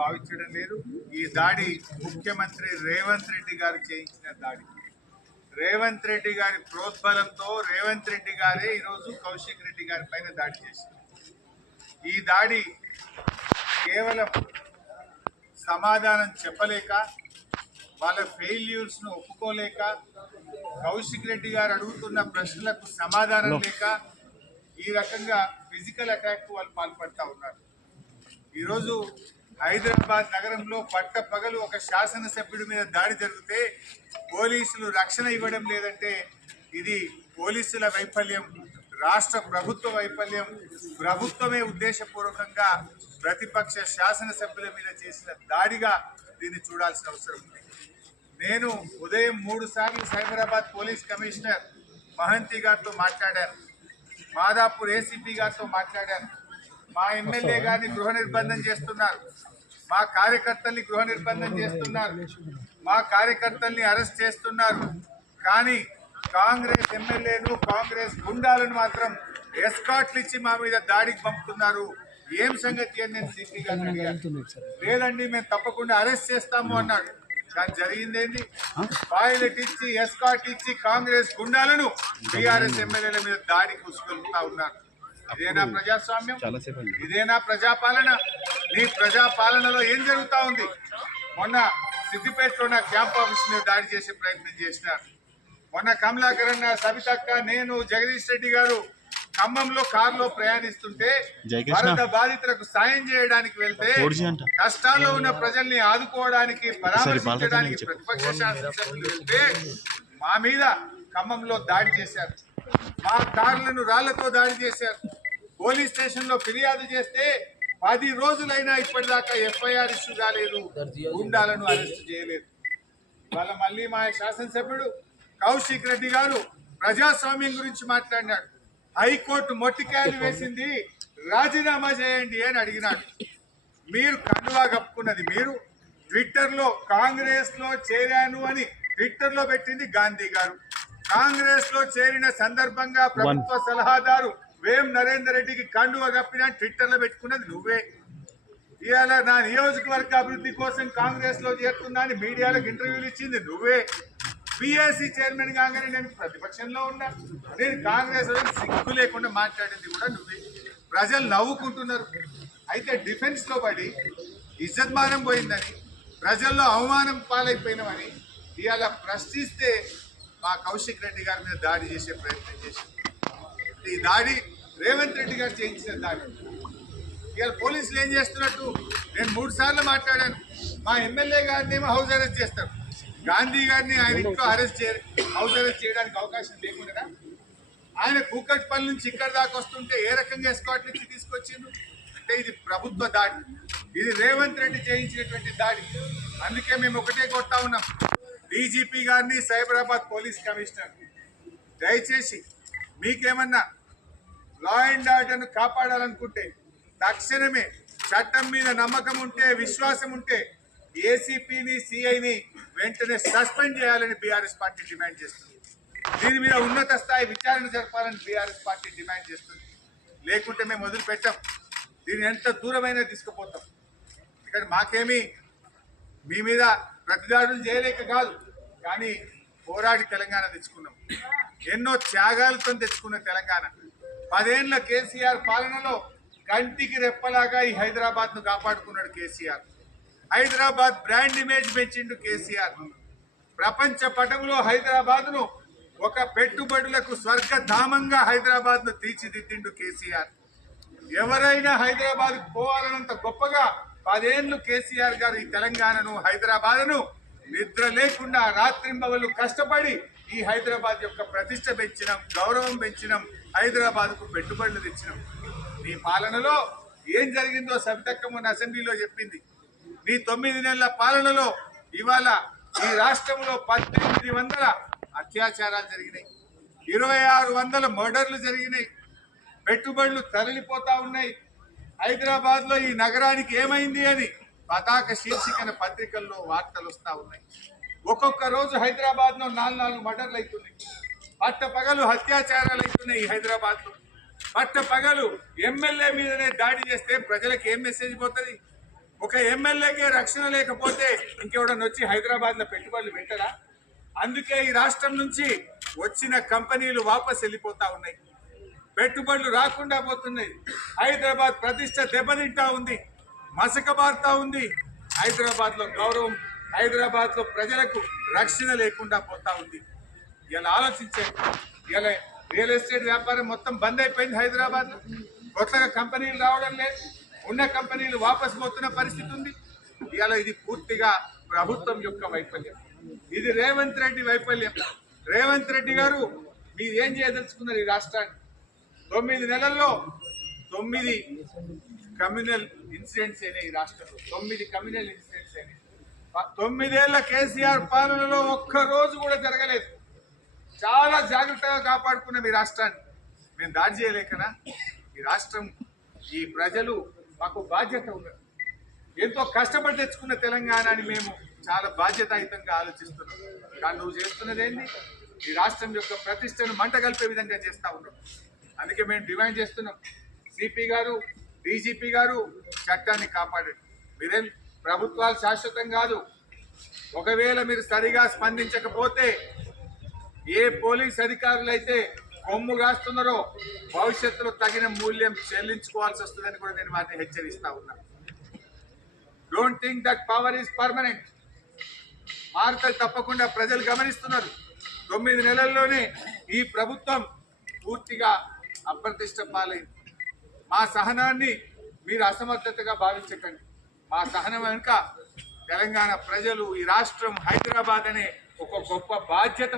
భావించడం లేదు. ఈ దాడి ముఖ్యమంత్రి రేవంత్ రెడ్డి గారు చేయించిన దాడి. రేవంత్ రెడ్డి గారి ప్రోద్బలంతో రేవంత్ రెడ్డి గారే ఈరోజు కౌశిక్ రెడ్డి గారి పైన దాడి చేశారు. ఈ దాడి కేవలం సమాధానం చెప్పలేక, వాళ్ళ ఫెయిల్యూర్స్ ను ఒప్పుకోలేక, కౌశిక్ రెడ్డి గారు అడుగుతున్న ప్రశ్నలకు సమాధానం లేక ఈ రకంగా ఫిజికల్ అటాక్ వాళ్ళు పాల్పడతా ఉన్నారు. ఈరోజు హైదరాబాద్ నగరంలో పట్టపగలు ఒక శాసనసభ్యుడి మీద దాడి జరిగితే పోలీసులు రక్షణ ఇవ్వడం లేదంటే ఇది పోలీసుల వైఫల్యం, రాష్ట్ర ప్రభుత్వ వైఫల్యం. ప్రభుత్వమే ఉద్దేశపూర్వకంగా ప్రతిపక్ష శాసనసభ్యుల మీద చేసిన దాడిగా దీన్ని చూడాల్సిన అవసరం ఉంది. నేను ఉదయం 3 సార్లు సైబరాబాద్ పోలీస్ కమిషనర్ మహంతి గారితో మాట్లాడాను, మాదాపూర్ ఏసీపీ గారితో మాట్లాడాను. మా ఎమ్మెల్యే గారిని గృహ నిర్బంధం చేస్తున్నారు, మా కార్యకర్తల్ని గృహ నిర్బంధం చేస్తున్నారు, మా కార్యకర్తల్ని అరెస్ట్ చేస్తున్నారు. కానీ కాంగ్రెస్ ఎమ్మెల్యేలు, కాంగ్రెస్ గుండాలను మాత్రం ఎస్కాట్లు ఇచ్చి మా మీద దాడికి పంపుతున్నారు. ఏం సంగతి అని నేను సిపి గారిని అడిగాను. లేదండి మేము తప్పకుండా అరెస్ట్ చేస్తాము అన్నాడు. కానీ జరిగిందేంటి? పాయిలెట్ ఇచ్చి, ఎస్కాట్ ఇచ్చి కాంగ్రెస్ గుండాలను టీఆర్ఎస్ ఎమ్మెల్యేల మీద దాడికి ఉసుకొల్పుతా ఉన్నారు. ఇదేనా ప్రజాస్వామ్యం? ఇదేనా ప్రజాపాలన? నీ ప్రజాపాలనలో ఏం జరుగుతా ఉంది? మొన్న సిద్దిపేటలో నా క్యాంప్ ఆఫీస్ మీద దాడి చేసే ప్రయత్నం చేసినారు. మొన్న కమలాకరణ, సబితక్క, నేను, జగదీష్ రెడ్డి గారు ఖమ్మంలో కారులో ప్రయాణిస్తుంటే వరద బాధితులకు సాయం చేయడానికి వెళ్తే, కష్టాల్లో ఉన్న ప్రజల్ని ఆదుకోవడానికి, పరామర్శించడానికి ప్రతిపక్ష శాసనసభ్యులు వెళ్తే మా మీద ఖమ్మంలో దాడి చేశారు. మా కార్లను రాళ్లతో దాడి చేశారు. పోలీస్ స్టేషన్ లో ఫిర్యాదు చేస్తే 10 రోజులైనా ఇప్పటిదాకా ఎఫ్ఐఆర్ ఇష్యూ కాలేదు, గుండాలను అరెస్ట్ చేయలేదు. వాళ్ళ మళ్ళీ మా శాసనసభ్యుడు కౌశిక్ రెడ్డి గారు ప్రజాస్వామ్యం గురించి మాట్లాడినాడు. హైకోర్టు మొట్టికాయలు వేసింది, రాజీనామా చేయండి అని అడిగినాడు. మీరు కండువా కప్పుకున్నది మీరు. ట్విట్టర్ లో కాంగ్రెస్ లో చేరాను అని ట్విట్టర్ లో పెట్టింది గాంధీ గారు. కాంగ్రెస్ లో చేరిన సందర్భంగా ప్రభుత్వ సలహాదారు వేం నరేందర్ రెడ్డికి కండువా కప్పినా ట్విట్టర్ లో పెట్టుకున్నది నువ్వే. ఇవాళ నా నియోజకవర్గ అభివృద్ధి కోసం కాంగ్రెస్ లో చేరుతున్నా అని మీడియాలకు ఇంటర్వ్యూలు ఇచ్చింది నువ్వే. పిఎస్సి చైర్మన్ కాగానే నేను ప్రతిపక్షంలో ఉన్నా, నేను కాంగ్రెస్ సిగ్గు లేకుండా మాట్లాడింది కూడా నువ్వే. ప్రజలు నవ్వుకుంటున్నారు. అయితే డిఫెన్స్ లో పడి ఇజ్జత్మానం పోయిందని, ప్రజల్లో అవమానం పాలైపోయినామని ఇవాళ ప్రశ్నిస్తే మా కౌశిక్ రెడ్డి గారి మీద దాడి చేసే ప్రయత్నం చేశారు. ఈ దాడి రేవంత్ రెడ్డి గారు చేయించిన దాడి. ఇవాళ పోలీసులు ఏం చేస్తున్నట్టు? నేను 3 సార్లు మాట్లాడాను. మా ఎమ్మెల్యే గారిని ఏమో హౌస్ అరెస్ట్ చేస్తారు, గాంధీ గారిని ఆయన ఇంట్లో హౌస్ అరెస్ట్ చేయడానికి అవకాశం లేకుండా ఆయన కూకట్పల్లి నుంచి ఇక్కడ దాకా వస్తుంటే ఏ రకంగా ఎస్కాట్ నుంచి తీసుకొచ్చిండు అంటే ఇది ప్రభుత్వ దాడి, ఇది రేవంత్ రెడ్డి చేయించినటువంటి దాడి. అందుకే మేము ఒకటే కొడతా ఉన్నాం, డీజీపీ గారిని, సైబరాబాద్ పోలీస్ కమిషనర్, దయచేసి మీకేమన్నా లా అండ్ ఆర్డర్ను కాపాడాలనుకుంటే తక్షణమే చట్టం మీద నమ్మకం ఉంటే, విశ్వాసం ఉంటే ఏసీపీని, సిఐని వెంటనే సస్పెండ్ చేయాలని బీఆర్ఎస్ పార్టీ డిమాండ్ చేస్తుంది. దీని మీద ఉన్నత స్థాయి విచారణ జరపాలని బీఆర్ఎస్ పార్టీ డిమాండ్ చేస్తుంది. లేకుంటే మేము వదిలిపెట్టాం, దీన్ని ఎంత దూరమైనా తీసుకుపోతాం. ఇక్కడ మాకేమీ మీ మీద ప్రతిదాడులు చేయలేక కాదు, కానీ పోరాడి తెలంగాణ తెచ్చుకున్నాం. ఎన్నో త్యాగాలతో తెచ్చుకున్న తెలంగాణ. 10 ఏళ్ల కేసీఆర్ పాలనలో కంటికి రెప్పలాగా ఈ హైదరాబాద్ ను కాపాడుకున్నాడు కేసీఆర్. హైదరాబాద్ బ్రాండ్ ఇమేజ్ పెంచిండు కేసీఆర్. ప్రపంచ పటంలో హైదరాబాద్ ను ఒక పెట్టుబడులకు స్వర్గధామంగా హైదరాబాద్ ను తీర్చిదిద్దిండు కేసీఆర్. ఎవరైనా హైదరాబాద్ పోవాలన్నంత గొప్పగా 10 ఏళ్లు కేసీఆర్ గారు ఈ తెలంగాణను, హైదరాబాద్ను నిద్ర లేకుండా రాత్రింబవళ్ళు కష్టపడి ఈ హైదరాబాద్ యొక్క ప్రతిష్ట పెంచినాం, గౌరవం పెంచినాం, హైదరాబాద్కు పెట్టుబడులు తెచ్చినాం. నీ పాలనలో ఏం జరిగిందో సబితక్క మొన్న అసెంబ్లీలో చెప్పింది. నీ 9 నెలల పాలనలో ఇవాళ ఈ రాష్ట్రంలో 1800 అత్యాచారాలు జరిగినాయి, 2600 మర్డర్లు జరిగినాయి, పెట్టుబడులు తరలిపోతా ఉన్నాయి. హైదరాబాద్ లో ఈ నగరానికి ఏమైంది అని పతాక శీర్షికన పత్రికల్లో వార్తలు వస్తా ఉన్నాయి. ఒక్కొక్క రోజు హైదరాబాద్ లో 4 మర్డర్లు అవుతున్నాయి, పట్టపగలు అత్యాచారాలు అవుతున్నాయి. ఈ హైదరాబాద్ లో పట్టపగలు ఎమ్మెల్యే మీదనే దాడి చేస్తే ప్రజలకు ఏం మెసేజ్ పోతుంది? ఒక ఎమ్మెల్యేకే రక్షణ లేకపోతే ఇంకెవడన్నా వచ్చి హైదరాబాద్ లో పెట్టుబడులు పెట్టరా? అందుకే ఈ రాష్ట్రం నుంచి వచ్చిన కంపెనీలు వాపస్ వెళ్ళిపోతా ఉన్నాయి, పెట్టుబడులు రాకుండా పోతున్నాయి, హైదరాబాద్ ప్రతిష్ట దెబ్బతింటా ఉంది, మసకబారుతా ఉంది, హైదరాబాద్ లో గౌరవం, హైదరాబాద్ లో ప్రజలకు రక్షణ లేకుండా పోతా ఉంది. ఇలా ఆలోచించండి. ఇలా రియల్ ఎస్టేట్ వ్యాపారం మొత్తం బంద్ అయిపోయింది హైదరాబాద్ లో, కొత్తగా కంపెనీలు రావడం లేదు, ఉన్న కంపెనీలు వాపస్ పోతున్న పరిస్థితి ఉంది. ఇలా ఇది పూర్తిగా ప్రభుత్వం యొక్క వైఫల్యం, ఇది రేవంత్ రెడ్డి వైఫల్యం. రేవంత్ రెడ్డి గారు మీరు ఏం చేయదలుచుకున్నారు? ఈ రాష్ట్రాన్ని 9 నెలల్లో 9 కమ్యూనల్ ఇన్సిడెంట్స్ అయినాయి. ఈ రాష్ట్రంలో 9 కమ్యూనల్ ఇన్సిడెంట్స్ అయినాయి. 9 ఏళ్ల కేసీఆర్ పాలనలో ఒక్క రోజు కూడా జరగలేదు. చాలా జాగ్రత్తగా కాపాడుకున్నాం ఈ రాష్ట్రాన్ని. మేము దాడి చేయలేకనా? ఈ రాష్ట్రం, ఈ ప్రజలు మాకు బాధ్యత ఉన్నారు. ఎంతో కష్టపడి తెచ్చుకున్న తెలంగాణని మేము చాలా బాధ్యతాయుతంగా ఆలోచిస్తున్నాం. కానీ నువ్వు చేస్తున్నది ఏంటి? ఈ రాష్ట్రం యొక్క ప్రతిష్టను మంట కలిపే విధంగా చేస్తా ఉన్నాం. అందుకే మేము డిమాండ్ చేస్తున్నాం, సిపి గారు, డీజీపీ గారు చట్టాన్ని కాపాడండి. మీరేం ప్రభుత్వాలు శాశ్వతం కాదు. ఒకవేళ మీరు సరిగా స్పందించకపోతే ఏ పోలీస్ అధికారులు అయితే కొమ్ము కాస్తున్నారో భవిష్యత్తులో తగిన మూల్యం చెల్లించుకోవాల్సి వస్తుందని కూడా నేను వారిని హెచ్చరిస్తా ఉన్నా. Don't think that power is permanent. మారుతుంది తప్పకుండా, ప్రజలు గమనిస్తున్నారు. 9 నెలల్లోనే ఈ ప్రభుత్వం పూర్తిగా అప్రతిష్ట పాలైంది. మా సహనాన్ని మీరు అసమర్థతగా భావించకండి. మా సహనం వెనుక తెలంగాణ ప్రజలు, ఈ రాష్ట్రం, హైదరాబాద్ అనే ఒక గొప్ప బాధ్యత